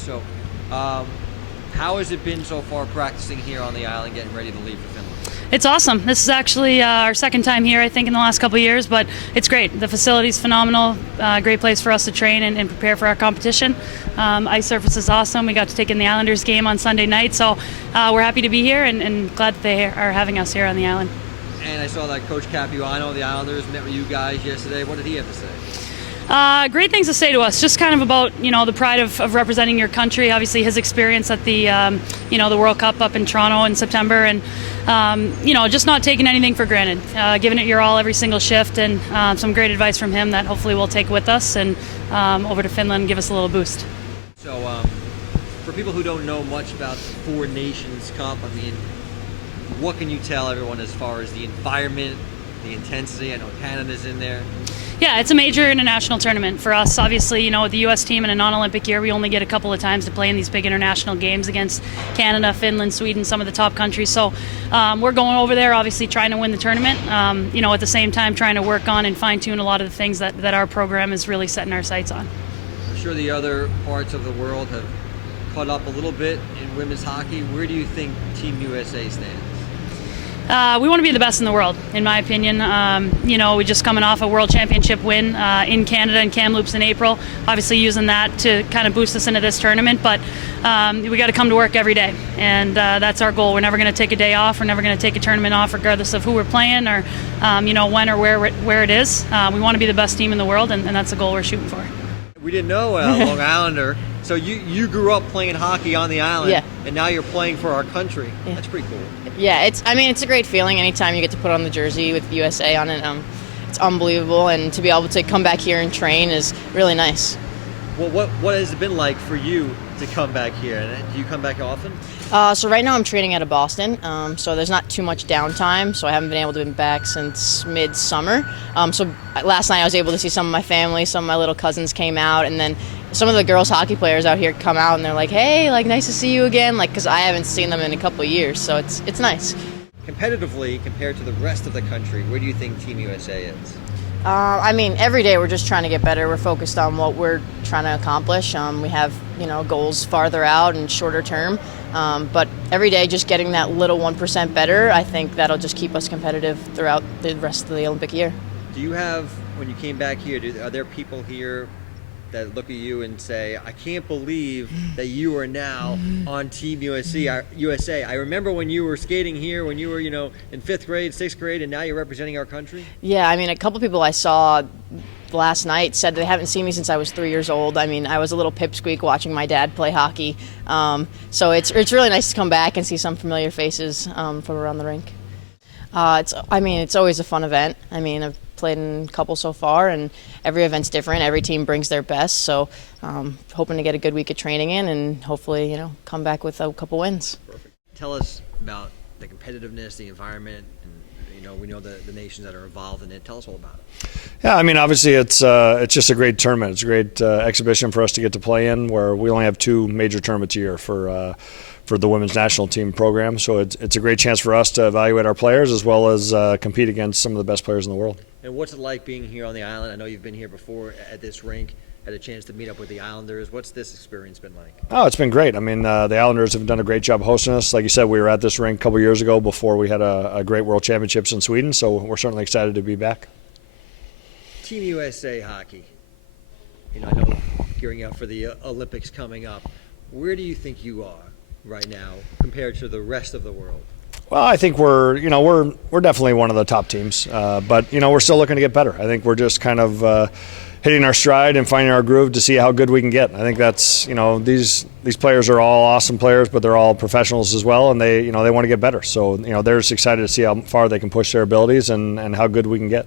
So, how has it been so far practicing here on the island, getting ready to leave for Finland? It's awesome. This is actually our second time here, I think, in the last couple of years, but it's great. The facility's phenomenal. Great place for us to train and prepare for our competition. Ice surface is awesome. We got to take in the Islanders game on Sunday night, so we're happy to be here and glad that they are having us here on the island. And I saw that Coach Capuano of the Islanders met with you guys yesterday. What did he have to say? Great things to say to us. Just kind of about the pride of representing your country. Obviously, his experience at the the World Cup up in Toronto in September, and just not taking anything for granted, giving it your all every single shift, and some great advice from him that hopefully we'll take with us and over to Finland and give us a little boost. So, for people who don't know much about the Four Nations Cup, I mean, what can you tell everyone as far as the environment, the intensity? I know Canada's in there. Yeah, it's a major international tournament for us. Obviously, with the U.S. team in a non-Olympic year, we only get a couple of times to play in these big international games against Canada, Finland, Sweden, some of the top countries. So we're going over there, obviously trying to win the tournament. At the same time, trying to work on and fine-tune a lot of the things that our program is really setting our sights on. I'm sure the other parts of the world have caught up a little bit in women's hockey. Where do you think Team USA stands? We want to be the best in the world, in my opinion. We just coming off a World Championship win in Canada in Kamloops in April. Obviously using that to kind of boost us into this tournament, but we got to come to work every day, and that's our goal. We're never going to take a day off. We're never going to take a tournament off, regardless of who we're playing or when or where it is. We want to be the best team in the world, and that's the goal we're shooting for. We didn't know Long Islander. So you grew up playing hockey on the island, yeah, and now you're playing for our country. Yeah. That's pretty cool. Yeah, it's a great feeling anytime you get to put on the jersey with USA on it. It's unbelievable, and to be able to come back here and train is really nice. Well, what has it been like for you to come back here? Do you come back often? So right now I'm training out of Boston, so there's not too much downtime, so I haven't been able to be back since mid-summer. So last night I was able to see some of my family, some of my little cousins came out, and then some of the girls hockey players out here come out and they're like, hey, nice to see you again, because I haven't seen them in a couple of years, so it's nice. Competitively, compared to the rest of the country, where do you think Team USA is? Every day we're just trying to get better. We're focused on what we're trying to accomplish. We have, goals farther out and shorter term. But every day just getting that little 1% better, I think that'll just keep us competitive throughout the rest of the Olympic year. Do you have, when you came back here, are there people here that look at you and say, I can't believe that you are now on Team USA. I remember when you were skating here, when you were, in 5th grade, 6th grade, and now you're representing our country? Yeah, a couple people I saw last night said they haven't seen me since I was 3 years old. I was a little pipsqueak watching my dad play hockey. So it's really nice to come back and see some familiar faces from around the rink. It's always a fun event. I've played in a couple so far, and every event's different. Every team brings their best, so hoping to get a good week of training in and hopefully, come back with a couple wins. Perfect. Tell us about the competitiveness, the environment, and we know the nations that are involved in it. Tell us all about it. Yeah, obviously it's just a great tournament. It's a great exhibition for us to get to play in, where we only have 2 major tournaments a year for the women's national team program. So it's a great chance for us to evaluate our players as well as compete against some of the best players in the world. And what's it like being here on the island? I know you've been here before at this rink, had a chance to meet up with the Islanders. What's this experience been like? Oh, it's been great. The Islanders have done a great job hosting us. Like you said, we were at this rink a couple years ago before we had a great World Championships in Sweden, so we're certainly excited to be back. Team USA hockey. I know gearing up for the Olympics coming up. Where do you think you are right now compared to the rest of the world? Well, I think we're definitely one of the top teams, but we're still looking to get better. I think we're just kind of hitting our stride and finding our groove to see how good we can get. I think that's these players are all awesome players, but they're all professionals as well, and they want to get better. So they're just excited to see how far they can push their abilities and how good we can get.